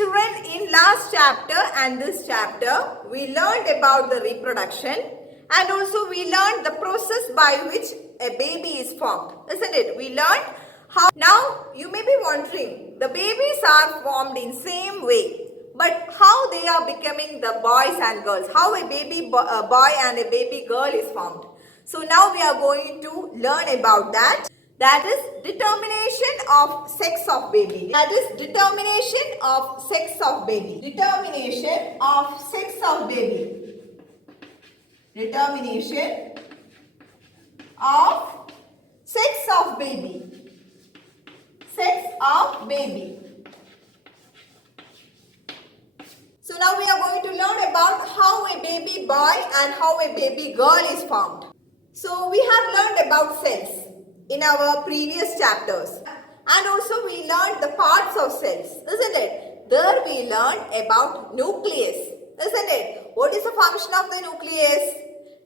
children, in last chapter and this chapter, we learned about the reproduction and also we learned the process by which a baby is formed, isn't it? We learned how. Now, you may be wondering, the babies are formed in same way, but how they are becoming the boys and girls, how a boy and a baby girl is formed. So now we are going to learn about that. That is determination of sex of baby. That is determination of sex of baby. Determination of sex of baby. Determination of sex of baby. Sex of baby. So now we are going to learn about how a baby boy and how a baby girl is formed. So we have learned about cells in our previous chapters, and also we learned the parts of cells, isn't it? There we learned about nucleus, isn't it? What is the function of the nucleus?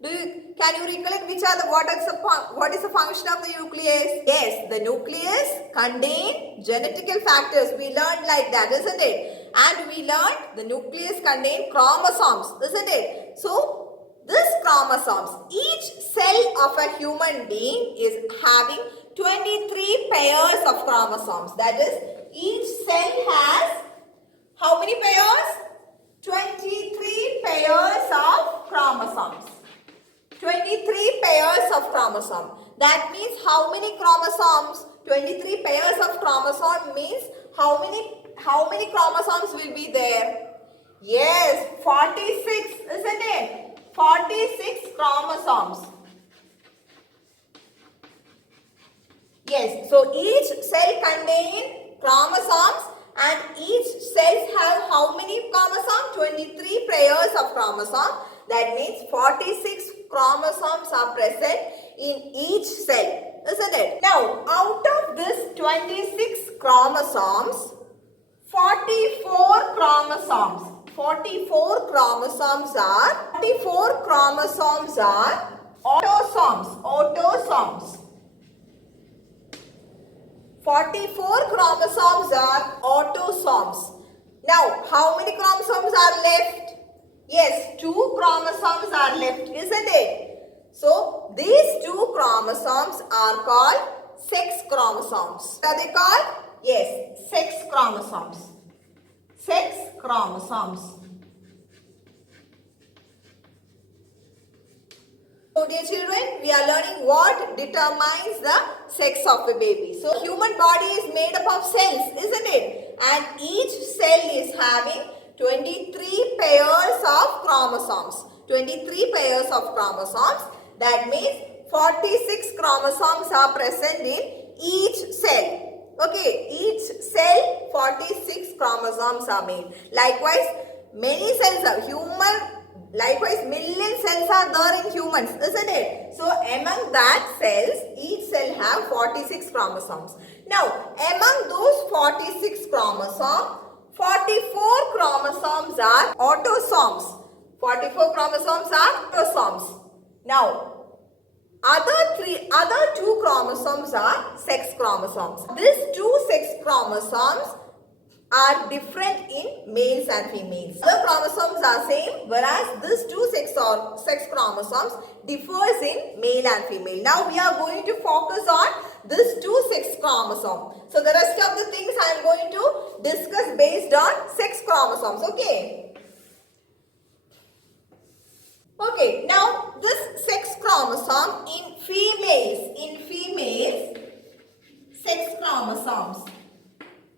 Can you recollect what is the function of the nucleus? Yes, the nucleus contains genetical factors. We learned like that, isn't it? And we learned the nucleus contains chromosomes, isn't it? So this chromosomes, each cell of a human being is having 23 pairs of chromosomes. That is, each cell has how many pairs? 23 pairs of chromosomes. 23 pairs of chromosomes. That means how many chromosomes? 23 pairs of chromosomes means how many chromosomes will be there? Yes, 46, isn't it? 46 chromosomes. Yes, so each cell contains chromosomes and each cell have how many chromosomes? 23 pairs of chromosomes. That means 46 chromosomes are present in each cell, isn't it? Now, out of this 26 chromosomes, 44 chromosomes are autosomes. 44 chromosomes are autosomes. Now, how many chromosomes are left? Yes, 2 chromosomes are left, isn't it? So, these 2 chromosomes are called sex chromosomes. What are they called? Yes, sex chromosomes. Sex chromosomes. So dear children, we are learning what determines the sex of a baby. So human body is made up of cells, isn't it? And each cell is having 23 pairs of chromosomes. 23 pairs of chromosomes. That means 46 chromosomes are present in each cell. Okay, each cell 46 chromosomes are made. Likewise, many cells are likewise million cells are there in humans, isn't it? So among that cells, each cell have 46 chromosomes. Now, among those 46 chromosomes, 44 chromosomes are autosomes. 44 chromosomes are autosomes. Now, other 2 chromosomes are sex chromosomes. These 2 sex chromosomes are different in males and females. The chromosomes are same, whereas these 2 sex chromosomes differs in male and female. Now we are going to focus on these 2 sex chromosomes. So the rest of the things I am going to discuss based on sex chromosomes. Okay, now this sex chromosome in females, sex chromosomes.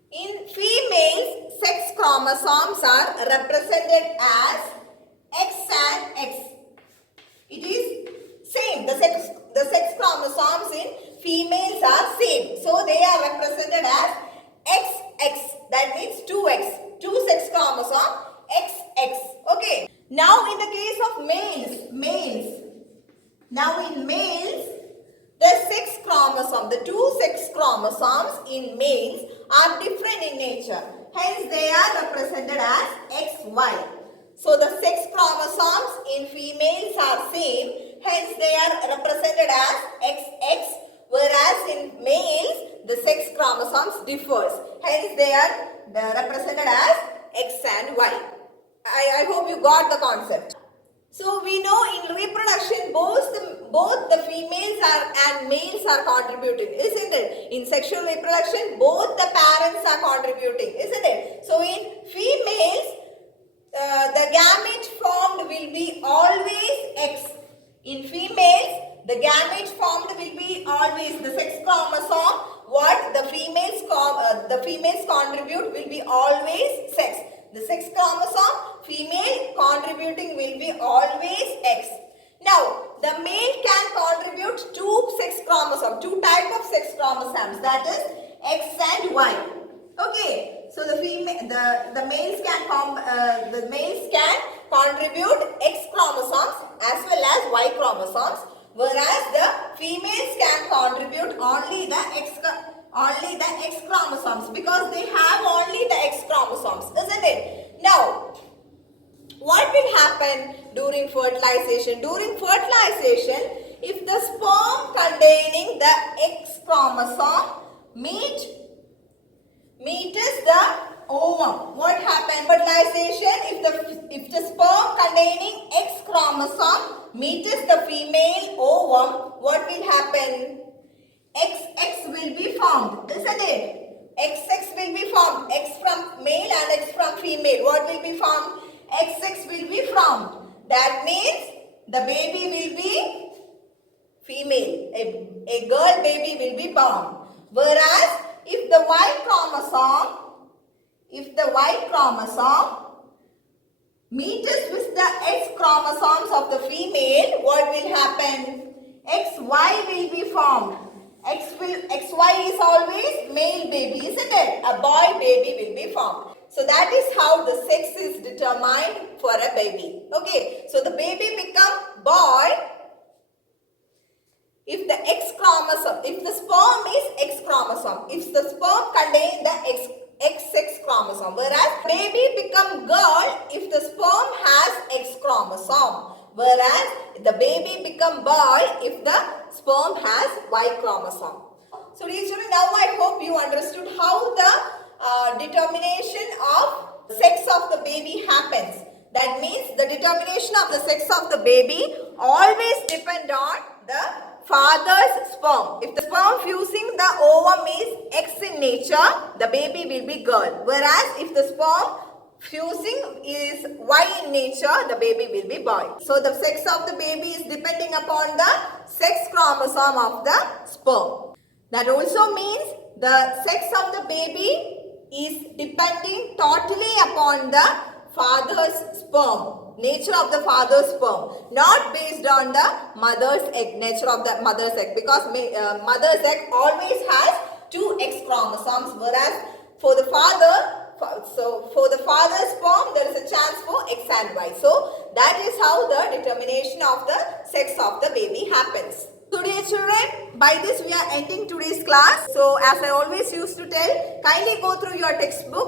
In females, sex chromosomes are represented as X and X. It is same. The sex chromosomes in females are same. So they are represented as XX. That means 2X. 2 sex chromosome XX. Okay. Now in the case of males. Now in males, the 2 sex chromosomes in males are different in nature. Hence they are represented as XY. So the sex chromosomes in females are same. Hence they are represented as XX. Whereas in males, the sex chromosomes differs. Hence they are represented as concept. So we know in reproduction both the females and males are contributing, isn't it? In sexual reproduction both the parents are contributing, isn't it? So in females the gamete formed will be always X. In females the gamete formed will be always the sex chromosome. What the females contribute will be always sex. The sex chromosome female contributing will be always X. Now the male can contribute two type of sex chromosomes, that is X and Y. Okay, so the males can contribute X chromosomes as well as Y chromosomes, whereas the females can contribute only the X chromosomes because they have only the X chromosomes, isn't it? Now, what will happen during fertilization? During fertilization, if the sperm containing the X chromosome meets the ovum, what happens? Fertilization, if the sperm containing X chromosome meets the female ovum, what will happen? XX will be formed, isn't it? XX will be formed. X from male and X from female. What will be formed? XX will be formed. That means the baby will be female. A girl baby will be born. Whereas if the Y chromosome meets with the X chromosomes of the female, what will happen? XY will be formed. XY is always male baby, isn't it? A boy baby will be formed. So that is how the sex is determined for a baby. Okay, so the baby become boy if the sperm is X chromosome, if the sperm contains the XX chromosome, whereas baby become girl if the sperm has X chromosome, whereas the baby become boy if the sperm has Y chromosome. So dear children, now I hope you understood how the determination of sex of the baby happens. That means the determination of the sex of the baby always depend on the father's sperm. If the sperm fusing the ovum is X in nature, the baby will be girl. Whereas if the sperm fusing is Y in nature, the baby will be boy. So the sex of the baby is depending upon the sex chromosome of the sperm. That also means the sex of the baby is depending totally upon the father's sperm, nature of the father's sperm, not based on the mother's egg, nature of the mother's egg, because mother's egg always has two X chromosomes, whereas for the father's sperm there is a chance for X and Y. So that is how the determination of the sex of the baby happens. So dear children, by this we are ending today's class. So as I always used to tell, kindly go through your textbook.